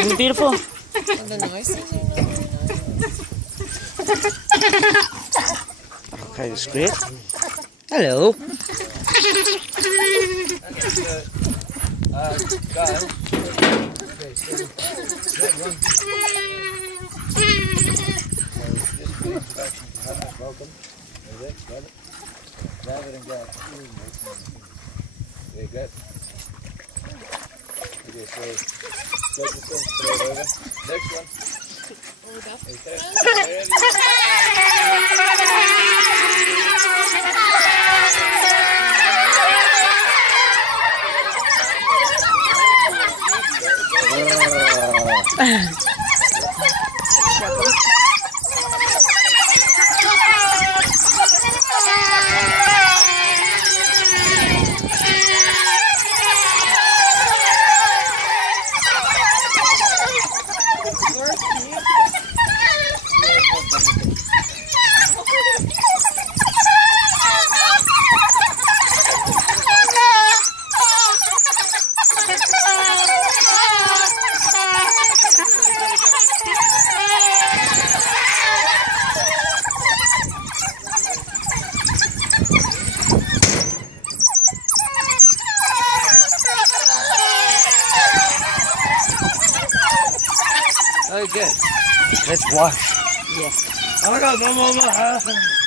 Isn't it beautiful? Okay, that's great. Hello. Guys. Welcome. Grab it and grab it. Okay, good. Okay, so take the thing, throw it over. Next one. Oh, good. Let's wash. Yes. Oh my God, no more.